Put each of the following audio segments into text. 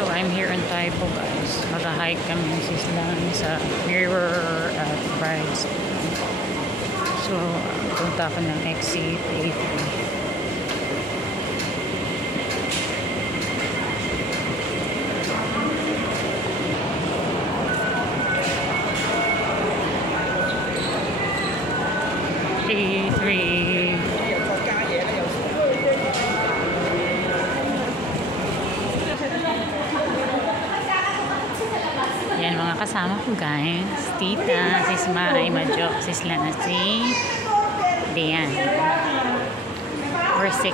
So I'm here in Taipo, guys. Mag-hike kami sa Mirror at Brides. So punta ako ng exit 83. Yan mga kasama ko, guys. Tita, sis Maray Majok, sis Lana, si Diane. We're 6.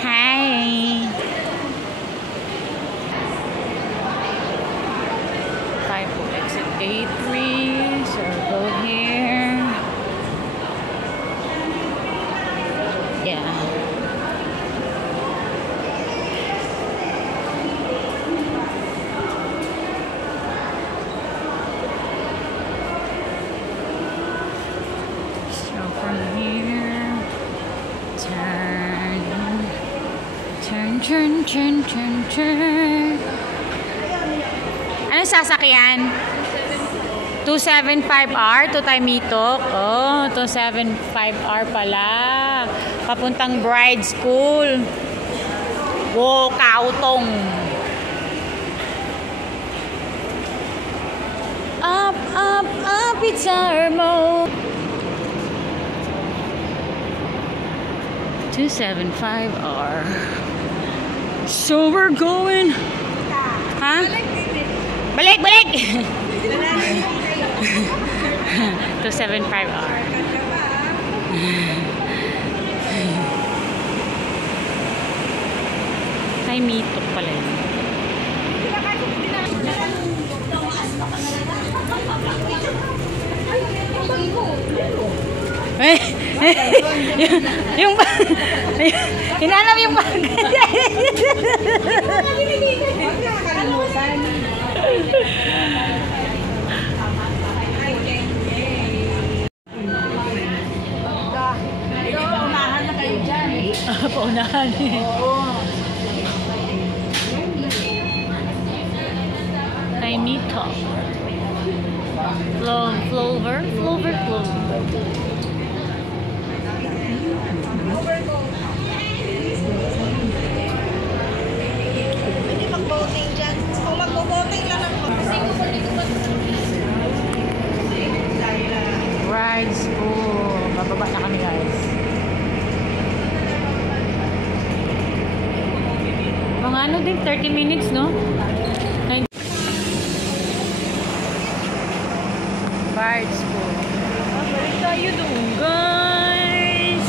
Hi! Taipo exit 83. So go here. Yeah. So from here, turn. Ano sasakyan? 275R to Taimitok. Oh, 275R pala. Papuntang Bride School. Wow, Kautong. Up, it's our mode. 275R. So we're going. Huh? Balik! 275R. Taimitok pala yun. Yung hinanap yung bag. Paunahan na kayo dyan. Paunahan eh. Taimitok. Clover. Pwede mag-voting dyan. Kung mag-voting lang ako. Bride School. Bababa na kami, guys. Mga ano din, 30 minutes, no? Bride School. Balik tayo doon, guys.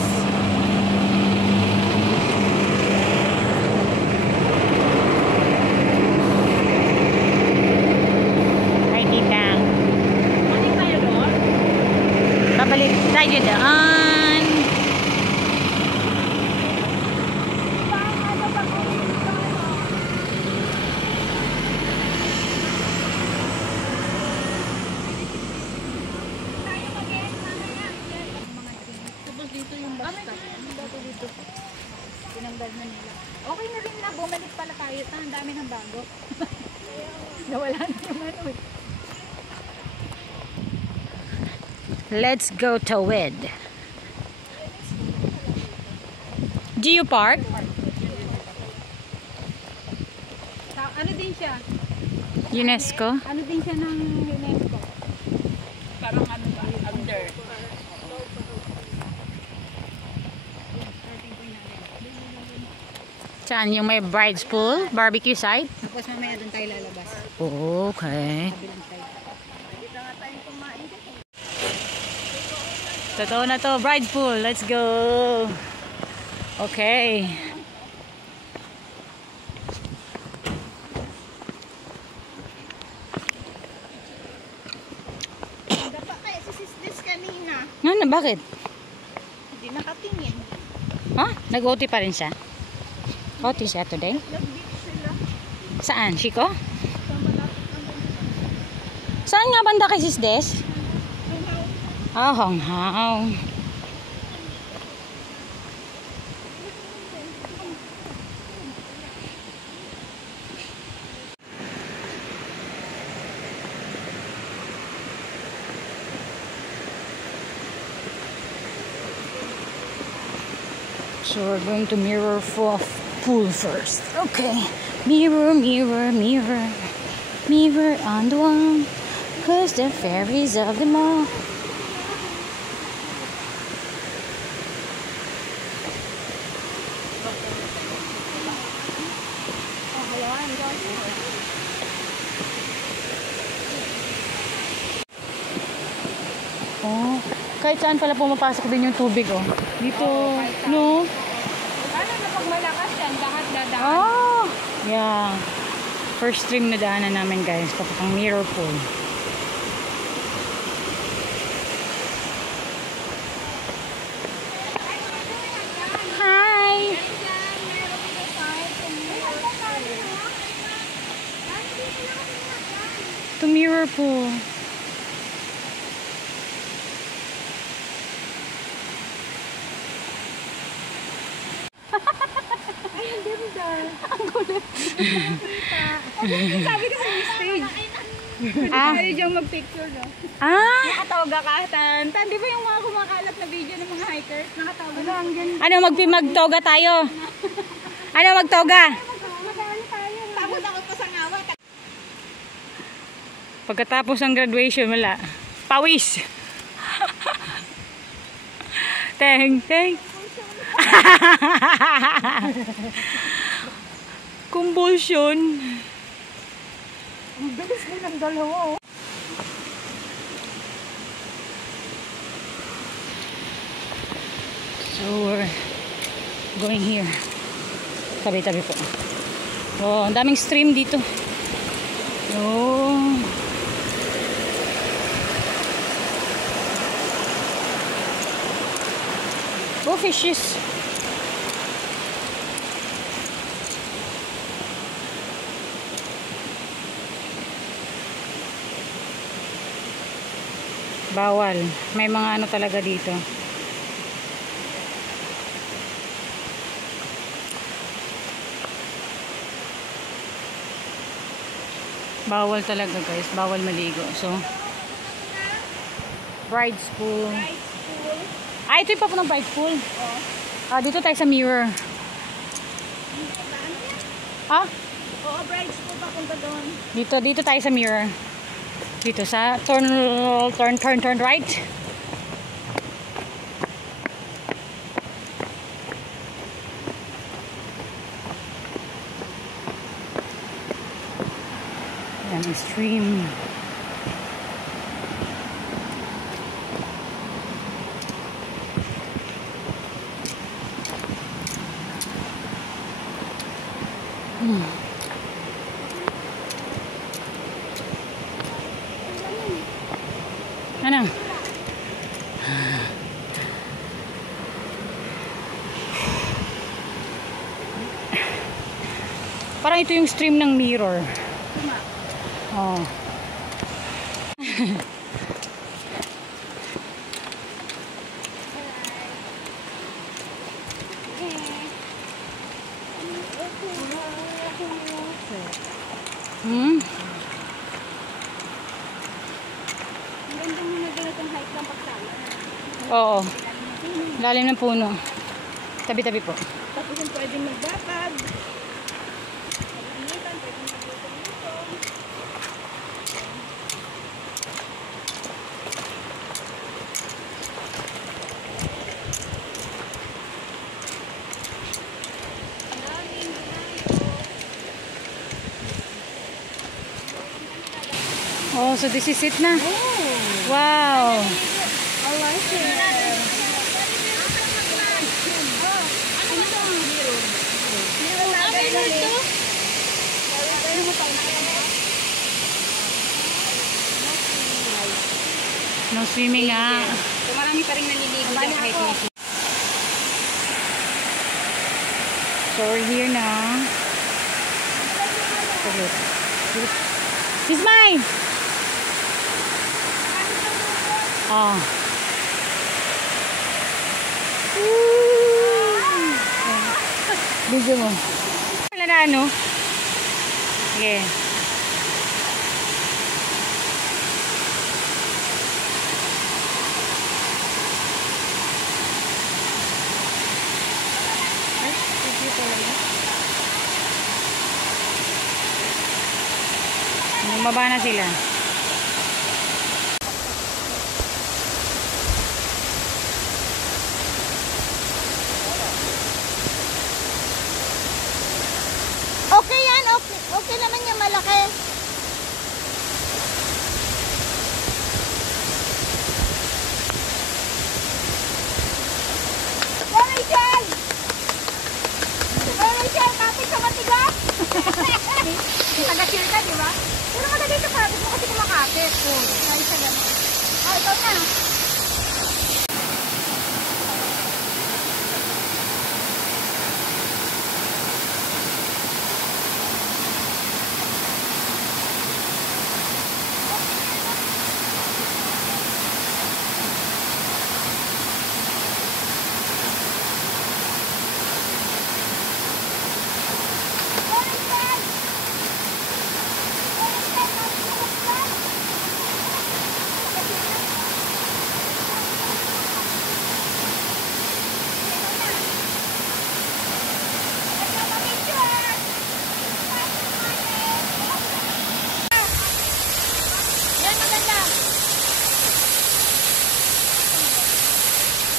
Hi, tita. Balik tayo doon? Babalik tayo doon. Okay na rin na, bumalik pala tayo. Ang dami ng bago. Nawala na yung ano. Let's go to Wed. Geo Park? Ano din siya? UNESCO? Ano din siya ng UNESCO? Parang ano ba? Under. Saan? Yung may bride's pool? Barbecue site? Tapos mamaya doon tayo lalabas. Okay. Kabilang tayo. Totoo na to. Bride's pool. Let's go. Okay. Dapat kaya si Sis kanina. Ano? Bakit? Hindi nakatingin. Ha? Nag-OT pa rin siya? OT siya today? Nag-beach sila. Saan? Chico? Sa malapit ng banda. Saan nga banda kay Sis Des? Ah, Hong Hong. So we're going to mirror pool first. Okay. Mirror, mirror, mirror. Mirror on the wall. Who's the fairies of the mall? Oh, kahit saan pala pumapasok din yung tubig, oh. Dito, no? Ano na pag malakas yan, lahat dadaan. Oh, yeah. First stream na daanan namin, guys. Papuntang mirror pool. Hi! To mirror pool. Sabi ko sa stage. Ah. Kayo diyang mag-picture, no? Ah! Nakatawaga ka, Tan. Di ba yung mga kumakalat na video ng mga hikers? Nakatawaga na. Ang ganda. Ano, magtoga tayo? Ano, magtoga? Mag-ano tayo? Tapos ako pa sa ngawa. Pagkatapos ng graduation, wala. Pawis! Teng, teng. Convulsion. Ang bilis mo ng dalawa, oh. So we're going here. Tabi-tabi po. Oh, ang daming stream dito. Oh. Oh, fishes. Bawal. May mga ano talaga dito. Bawal talaga, guys. Bawal maligo. So, bride's pool. Ah, ito yung papunang bride's pool. Ah, dito tayo sa mirror. Ah? Oo, brides po papunta doon. Dito tayo sa mirror. Dito sa turn right. Yan ang stream. Ano? Parang ito yung stream ng mirror. Oh. Hmm? Ang ganda mo na ganitong hike lang pagsama. Oo. Lalim ng puno. Tabi-tabi po. Tapos yung pwedeng magbakad. Pag-initan, pwedeng magluto-luto. Oh, so this is it na. Wow. I like it. No swimming ah. So marami pa rin naliligo dyan kahit may So we're here na. It's mine. Oh. Video mo. Wala na ano? Yeah. Bumaba na sila. Okay yan, okay. Okay naman yung malaki. Rachel! Rachel, kapit sa matigas! Taga-chill ka, di ba? Pero maganda ito kapit mo kasi kumakapit. Ay, sa gano'n. Ito na.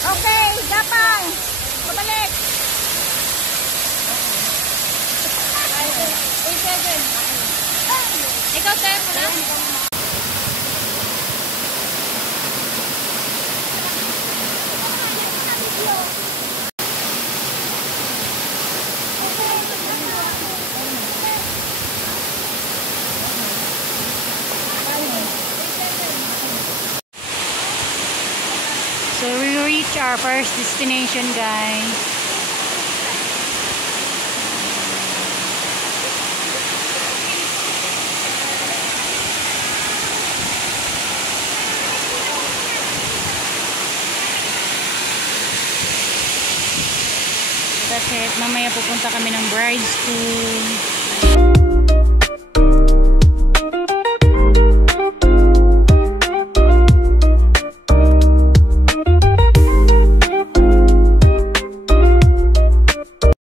Okay, gapang. Pabalik. 8-7. Ikaw, tayo mo na. So we reach our first destination, guys. That's it. Mamaya pupunta kami ng bride school.